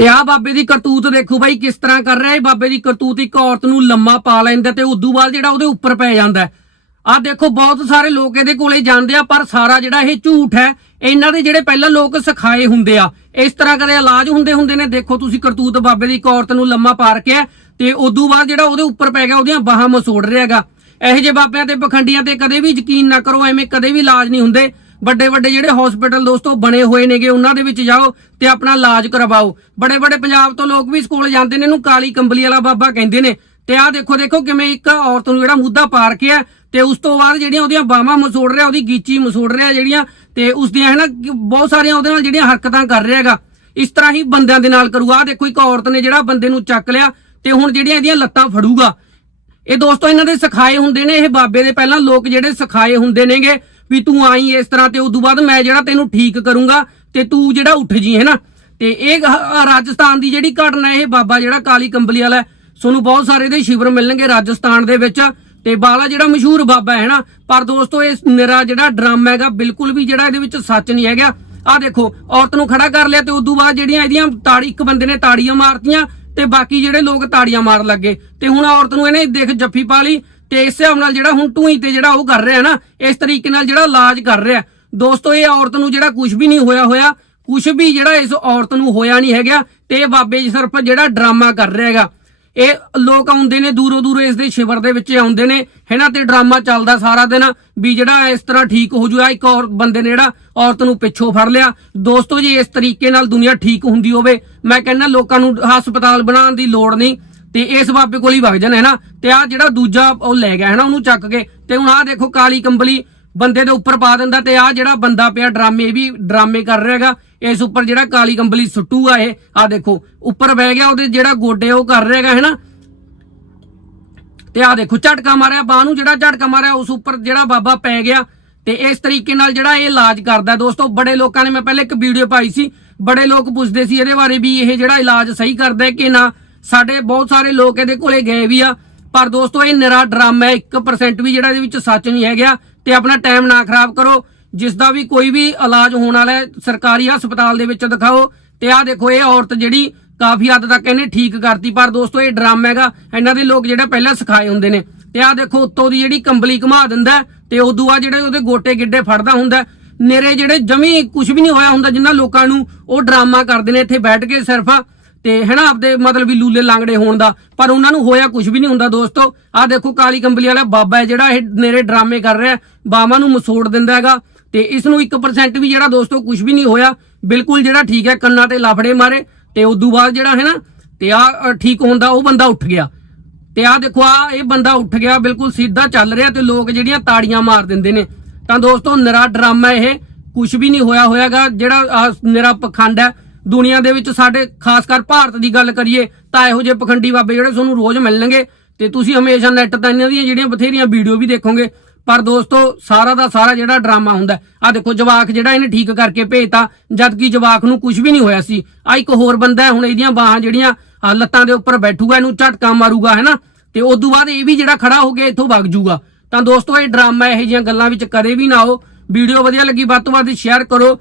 ਤੇ ਆ ਬਾਬੇ ਦੀ ਕਰਤੂਤ ਦੇਖੋ ਬਾਈ, ਕਿਸ ਤਰ੍ਹਾਂ ਕਰ ਰਿਹਾ ਇਹ? ਬਾਬੇ ਦੀ ਕਰਤੂਤ ਇੱਕ ਔਰਤ ਨੂੰ ਲੰਮਾ ਪਾ ਲੈਂਦਾ ਤੇ ਉਦੋਂ ਬਾਅਦ ਜਿਹੜਾ ਉਹਦੇ ਉੱਪਰ ਪੈ ਜਾਂਦਾ। ਆ ਦੇਖੋ, ਬਹੁਤ ਸਾਰੇ ਲੋਕ ਇਹਦੇ ਕੋਲੇ ਜਾਂਦੇ ਆ, ਪਰ ਸਾਰਾ ਜਿਹੜਾ ਇਹ ਝੂਠ ਹੈ, ਇਹਨਾਂ ਦੇ ਜਿਹੜੇ ਪਹਿਲਾਂ ਲੋਕ ਸਿਖਾਏ ਹੁੰਦੇ ਆ, ਇਸ ਤਰ੍ਹਾਂ ਕਦੇ ਇਲਾਜ ਹੁੰਦੇ ਹੁੰਦੇ ਨੇ? ਦੇਖੋ ਤੁਸੀਂ ਕਰਤੂਤ ਬਾਬੇ ਦੀ ਇੱਕ ਔਰਤ ਨੂੰ ਲੰਮਾ ਪਾ ਰੱਖਿਆ ਤੇ ਉਦੋਂ ਬਾਅਦ ਜਿਹੜਾ ਉਹਦੇ ਉੱਪਰ ਪੈ ਗਿਆ, ਉਹਦੀਆਂ ਬਾਹਾਂ ਮਸੋੜ ਰਿਹਾਗਾ ਇਹੋ ਜਿਹੇ ਬਾਬਿਆਂ ਤੇ, ਪਖੰਡੀਆਂ ਤੇ ਕਦੇ ਵੀ ਯਕੀਨ ਨਾ ਕਰੋ, ਐਵੇਂ ਕਦੇ ਵੀ ਇਲਾਜ ਨਹੀਂ ਹੁੰਦੇ। ਵੱਡੇ ਵੱਡੇ ਜਿਹੜੇ ਹਸਪੀਟਲ ਦੋਸਤੋ ਬਣੇ ਹੋਏ ਨੇਗੇ, ਉਹਨਾਂ ਦੇ ਵਿੱਚ ਜਾਓ ਤੇ ਆਪਣਾ ਇਲਾਜ ਕਰਵਾਓ। ਬੜੇ ਬੜੇ ਪੰਜਾਬ ਤੋਂ ਲੋਕ ਵੀ ਇਸ ਕੋਲ ਜਾਂਦੇ ਨੇ, ਇਹਨੂੰ ਕਾਲੀ ਕੰਬਲੀ ਵਾਲਾ ਬਾਬਾ ਕਹਿੰਦੇ ਨੇ। ਤੇ ਆਹ ਦੇਖੋ ਦੇਖੋ ਕਿਵੇਂ ਇੱਕ ਔਰਤ ਨੂੰ ਜਿਹੜਾ ਮੁੱਦਾ ਪਾਰ ਕੇ ਆ, ਤੇ ਉਸ ਤੋਂ ਬਾਅਦ ਜਿਹੜੀਆਂ ਉਹਦੀਆਂ ਬਾਹਾਂ ਮਸੋੜ ਰਿਹਾ, ਉਹਦੀ ਗੀਚੀ ਮਸੋੜ ਰਿਹਾ ਜਿਹੜੀਆਂ, ਤੇ ਉਸ ਦੀਆਂ ਹੈ ਬਹੁਤ ਸਾਰੀਆਂ ਉਹਦੇ ਨਾਲ ਜਿਹੜੀਆਂ ਹਰਕਤਾਂ ਕਰ ਰਿਹਾ ਹੈਗਾ। ਇਸ ਤਰ੍ਹਾਂ ਹੀ ਬੰਦਿਆਂ ਦੇ ਨਾਲ ਕਰੂਗਾ। ਆਹ ਦੇਖੋ, ਇੱਕ ਔਰਤ ਨੇ ਜਿਹੜਾ ਬੰਦੇ ਨੂੰ ਚੱਕ ਲਿਆ, ਤੇ ਹੁਣ ਜਿਹੜੀਆਂ ਇਹਦੀਆਂ ਲੱਤਾਂ ਫੜੂਗਾ। ਇਹ ਦੋਸਤੋ ਇਹਨਾਂ ਦੇ ਸਿਖਾਏ ਹੁੰਦੇ ਨੇ, ਇਹ ਬਾਬੇ ਦੇ ਪਹਿਲਾਂ ਲੋਕ ਜਿਹੜੇ ਸਿਖਾਏ ਹੁੰਦੇ ਨੇਗੇ। ਵੀ ਤੂੰ ਆਈ ਇਸ ਤਰ੍ਹਾਂ ਤੇ ਉਦੋਂ ਬਾਅਦ ਮੈਂ ਜਿਹੜਾ ਤੈਨੂੰ ਠੀਕ ਕਰੂੰਗਾ ਤੇ ਤੂੰ ਜਿਹੜਾ ਉੱਠ ਜੀ ਹੈਨਾ ਤੇ ਇਹ ਰਾਜਸਥਾਨ ਦੀ ਜਿਹੜੀ ਘਟਨਾ ਇਹ ਬਾਬਾ ਜਿਹੜਾ ਕਾਲੀ ਕੰਬਲੀ ਵਾਲਾ ਤੁਹਾਨੂੰ ਬਹੁਤ ਸਾਰੇ ਦੇ ਸ਼ਿਵਰ ਮਿਲਣਗੇ ਰਾਜਸਥਾਨ ਦੇ ਵਿੱਚ ਤੇ ਬਾਲਾ ਜਿਹੜਾ ਮਸ਼ਹੂਰ ਬਾਬਾ ਹੈ ਨਾ, ਪਰ ਦੋਸਤੋ ਇਹ ਨਿਰਾ ਜਿਹੜਾ ਡਰਾਮਾ ਹੈਗਾ, ਬਿਲਕੁਲ ਵੀ ਜਿਹੜਾ ਇਹਦੇ ਵਿੱਚ ਸੱਚ ਨਹੀਂ ਹੈਗਾ। ਆਹ ਦੇਖੋ, ਔਰਤ ਨੂੰ ਖੜਾ ਕਰ ਲਿਆ ਤੇ ਉਦੋਂ ਬਾਅਦ ਜਿਹੜੀਆਂ ਇਹਦੀਆਂ ਤਾੜੀ ਇੱਕ ਬੰਦੇ ਨੇ ਤਾੜੀਆਂ ਮਾਰਤੀਆਂ ਤੇ ਬਾਕੀ ਜਿਹੜੇ ਲੋਕ ਤਾੜੀਆਂ ਮਾਰਨ ਲੱਗੇ। ਤੇ ਹੁਣ ਔਰਤ ਨੂੰ ਇਹਨੇ ਦੇਖ ਜੱਫੀ ਪਾ ਲਈ ਤੇ ਇਸ ਹਿਸਾਬ ਨਾਲ ਜਿਹੜਾ ਹੁਣ ਟੂਈ ਤੇ ਜਿਹੜਾ ਉਹ ਕਰ ਰਿਹਾ ਨਾ, ਇਸ ਤਰੀਕੇ ਨਾਲ ਜਿਹੜਾ ਇਲਾਜ ਕਰ ਰਿਹਾ। ਦੋਸਤੋ, ਇਹ ਔਰਤ ਨੂੰ ਜਿਹੜਾ ਕੁਝ ਵੀ ਨਹੀਂ ਹੋਇਆ ਹੋਇਆ ਕੁਝ ਵੀ ਜਿਹੜਾ ਇਸ ਔਰਤ ਨੂੰ ਹੋਇਆ ਨਹੀਂ ਹੈਗਾ ਤੇ ਇਹ ਬਾਬੇ ਜੀ ਸਿਰਫ ਜਿਹੜਾ ਡਰਾਮਾ ਕਰ ਰਿਹਾ ਹੈਗਾ। ਇਹ ਲੋਕ ਆਉਂਦੇ ਨੇ, ਦੂਰੋਂ ਦੂਰੋਂ ਇਸ ਦੇ ਸ਼ਿਵਰ ਦੇ ਵਿੱਚ ਆਉਂਦੇ ਨੇ, ਹੈਨਾ, ਤੇ ਡਰਾਮਾ ਚੱਲਦਾ ਸਾਰਾ ਦਿਨ ਵੀ ਜਿਹੜਾ ਇਸ ਤਰ੍ਹਾਂ ਠੀਕ ਹੋ ਜੂਗਾ, ਇੱਕ ਔਰ ਬੰਦੇ ਨੇ ਜਿਹੜਾ ਔਰਤ ਨੂੰ ਪਿੱਛੋਂ ਫੜ ਲਿਆ। ਦੋਸਤੋ ਜੀ, ਇਸ ਤਰੀਕੇ ਨਾਲ ਦੁਨੀਆ ਠੀਕ ਹੁੰਦੀ ਹੋਵੇ, ਮੈਂ ਕਹਿੰਦਾ ਲੋਕਾਂ ਨੂੰ ਹਸਪਤਾਲ ਬਣਾਉਣ ਦੀ ਲੋੜ ਨਹੀਂ। ਤੇ ਇਸ ਬਾਬੇ ਕੋਲ ਹੀ ਵਗ ਜਾਣ, ਹੈ ਨਾ? ਤੇ ਆ ਜਿਹੜਾ ਦੂਜਾ ਉਹ ਲੈ ਗਿਆ, ਹੈ ਨਾ, ਉਹਨੂੰ ਚੱਕ ਕੇ। ਤੇ ਹੁਣ ਆ ਦੇਖੋ ਕਾਲੀ ਕੰਬਲੀ ਬੰਦੇ ਦੇ ਉੱਪਰ ਪਾ ਦਿੰਦਾ ਤੇ ਆ ਜਿਹੜਾ ਬੰਦਾ ਪਿਆ ਡਰਾਮੇ, ਇਹ ਵੀ ਡਰਾਮੇ ਕਰ ਰਿਹਾ ਹੈਗਾ। ਇਸ ਉੱਪਰ ਜਿਹੜਾ ਕਾਲੀ ਕੰਬਲੀ ਸੁੱਟੂਗਾ ਇਹ ਆ ਦੇਖੋ, ਉੱਪਰ ਬਹਿ ਗਿਆ, ਉਹਦੇ ਜਿਹੜਾ ਗੋਡੇ ਉਹ ਕਰ ਰਿਹਾ ਹੈਗਾ, ਹੈ ਨਾ? ਤੇ ਆ ਦੇਖੋ, ਝਟਕਾ ਮਾਰਿਆ, ਬਾਹ ਨੂੰ ਜਿਹੜਾ ਝਟਕਾ ਮਾਰਿਆ, ਉਸ ਉੱਪਰ ਜਿਹੜਾ ਬਾਬਾ ਪੈ ਗਿਆ। ਤੇ ਇਸ ਤਰੀਕੇ ਨਾਲ ਜਿਹੜਾ ਇਹ ਇਲਾਜ ਕਰਦਾ, ਦੋਸਤੋ, ਬੜੇ ਲੋਕਾਂ ਨੇ, ਮੈਂ ਪਹਿਲੇ ਇੱਕ ਵੀਡੀਓ ਪਾਈ ਸੀ, ਬੜੇ ਲੋਕ ਪੁੱਛਦੇ ਸੀ ਇਹਦੇ ਬਾਰੇ ਵੀ ਇਹ ਜਿਹੜਾ ਇਲਾਜ ਸਹੀ ਕਰਦਾ ਹੈ ਕਿ ਨਾ। ਸਾਡੇ ਬਹੁਤ ਸਾਰੇ ਲੋਕ ਇਹਦੇ ਕੋਲੇ ਗਏ ਵੀ ਆ। ਪਰ ਦੋਸਤੋ, ਇਹ ਨਿਰਾ ਡਰਾਮਾ ਹੈ। 1% ਵੀ ਜਿਹੜਾ ਇਹਦੇ ਵਿੱਚ ਸੱਚ ਨਹੀਂ ਹੈਗਾ ਤੇ ਆਪਣਾ ਟਾਈਮ ਨਾ ਖਰਾਬ ਕਰੋ। ਜਿਸ ਦਾ ਵੀ ਕੋਈ ਵੀ ਇਲਾਜ ਹੋਣ ਵਾਲਾ ਹੈ, ਸਰਕਾਰੀ ਹਸਪਤਾਲ ਦੇ ਵਿੱਚ ਦਿਖਾਓ। ਤੇ ਆਹ ਦੇਖੋ, ਇਹ ਔਰਤ ਜਿਹੜੀ ਕਾਫੀ ਹੱਦ ਤੱਕ ਇਹਨੇ ਠੀਕ ਕਰਤੀ। ਪਰ ਦੋਸਤੋ, ਇਹ ਡਰਾਮਾ ਹੈਗਾ। ਇਹਨਾਂ ਦੇ ਲੋਕ ਜਿਹੜੇ ਪਹਿਲਾਂ ਸਿਖਾਏ ਹੁੰਦੇ ਨੇ। ਤੇ ਆਹ ਦੇਖੋ, ਉੱਤੋਂ ਦੀ ਜਿਹੜੀ ਕੰਬਲੀ ਘੁਮਾ ਦਿੰਦਾ ਹੈ ਤੇ ਉਦੋਂ ਬਾਅਦ ਜਿਹੜੇ ਉਹਦੇ ਗੋਟੇ ਗਿੱਡੇ ਫੜਦਾ ਹੁੰਦਾ ਹੈ। ਨੇਰੇ ਜਿਹੜੇ ਜਮੀ ਕੁਝ ਵੀ ਨਹੀਂ ਹੋਇਆ ਹੁੰਦਾ, ਜਿੰਨਾ ਲੋਕਾਂ ਨੂੰ ਉਹ ਡਰਾਮਾ ਕਰਦੇ ਨੇ, ਇੱਥੇ ਬੈਠ ਕੇ ਸਿਰਫ ਤੇ ਹੈਨਾ, ਆਪਦੇ ਮਤਲਬ ਵੀ ਲੂਲੇ ਲਾਂਗੜੇ ਹੋਣ ਦਾ। ਪਰ ਉਹਨਾਂ ਨੂੰ ਹੋਇਆ ਕੁਝ ਵੀ ਨਹੀਂ ਹੁੰਦਾ, ਦੋਸਤੋ। ਆਹ ਦੇਖੋ, ਕਾਲੀ ਕੰਬਲੀ ਵਾਲਾ ਬਾਬਾ ਹੈ ਜਿਹੜਾ ਇਹ ਨੇਰੇ ਡਰਾਮੇ ਕਰ ਰਿਹਾ ਬਾਵਾਂ ਨੂੰ ਮਸੋੜ ਦਿੰਦਾ ਹੈਗਾ। ਤੇ ਇਸ ਨੂੰ 1% ਵੀ ਜਿਹੜਾ, ਦੋਸਤੋ ਕੁਝ ਵੀ ਨਹੀਂ ਹੋਇਆ। ਬਿਲਕੁਲ ਜਿਹੜਾ ਠੀਕ ਹੈ, ਕੰਨਾਂ ਤੇ ਲਾਫੜੇ ਮਾਰੇ। ਤੇ ਤੋਂ ਬਾਅਦ ਜਿਹੜਾ ਹੈ ਨਾ, ਤੇ ਆ ਠੀਕ ਹੁੰਦਾ, ਉਹ ਬੰਦਾ ਉੱਠ ਗਿਆ। ਤੇ ਆ ਦੇਖੋ ਆ ਇਹ ਬੰਦਾ ਉੱਠ ਗਿਆ, ਬਿਲਕੁਲ ਸਿੱਧਾ ਚੱਲ ਰਿਹਾ ਤੇ ਲੋਕ ਜਿਹੜੀਆਂ ਤਾੜੀਆਂ ਮਾਰ ਦਿੰਦੇ ਨੇ। ਤਾਂ ਦੋਸਤੋ, ਨਿਰਾ ਡਰਾਮਾ ਇਹ। ਕੁਝ ਵੀ ਨਹੀਂ ਹੋਇਆ ਹੋਇਆਗਾ, ਜਿਹੜਾ ਆਹ ਨਿਰਾ ਪਖੰਡ ਹੈ। ਦੁਨੀਆ ਦੇ ਵਿੱਚ ਸਾਡੇ, ਖਾਸ ਕਰ ਭਾਰਤ ਦੀ ਗੱਲ ਕਰੀਏ, ਤਾਂ ਇਹੋ ਜਿਹੇ ਪਖੰਡੀ ਬਾਬੇ ਜਿਹੜੇ ਤੁਹਾਨੂੰ ਰੋਜ਼ ਮਿਲਣਗੇ। ਤੇ ਤੁਸੀਂ ਹਮੇਸ਼ਾ ਨੈਟ ਤਾਂ ਇਹਨਾਂ ਦੀਆਂ ਜਿਹੜੀਆਂ ਬਥੇਰੀਆਂ ਵੀਡੀਓ ਵੀ ਦੇਖੋਗੇ। ਪਰ ਦੋਸਤੋ, ਸਾਰਾ ਦਾ ਸਾਰਾ ਜਿਹੜਾ ਡਰਾਮਾ ਹੁੰਦਾ ਆ ਦੇਖੋ ਜਵਾਕ ਜਿਹੜਾ ਇਹਨੇ ਠੀਕ ਕਰਕੇ ਭੇਜਤਾ ਜਦ ਕਿ ਜਵਾਕ ਨੂੰ ਕੁਝ ਵੀ ਨਹੀਂ ਹੋਇਆ ਸੀ। ਆ ਇੱਕ ਹੋਰ ਬੰਦਾ ਹੁਣ ਇਹਦੀਆਂ ਬਾਹਾਂ ਜਿਹੜੀਆਂ ਲੱਤਾਂ ਦੇ ਉੱਪਰ ਬੈਠੂਗਾ, ਇਹਨੂੰ ਝਟਕਾ ਮਾਰੂਗਾ ਹੈਨਾ ਤੇ ਉਸ ਤੋਂ ਬਾਅਦ ਇਹ ਵੀ ਜਿਹੜਾ ਖੜਾ ਹੋ ਗਿਆ, ਇੱਥੋਂ ਵਗ ਜੂਗਾ। ਤਾਂ ਦੋਸਤੋ, ਇਹ ਡਰਾਮਾ ਇਹੋ ਜਿਹੀਆਂ ਗੱਲਾਂ ਵਿੱਚ ਕਦੇ ਵੀ ਨਾ ਆਓ। ਵੀਡੀਓ ਵਧੀਆ ਲੱਗੀ, ਵੱਧ ਤੋਂ ਵੱਧ ਸ਼ੇਅਰ ਕਰੋ।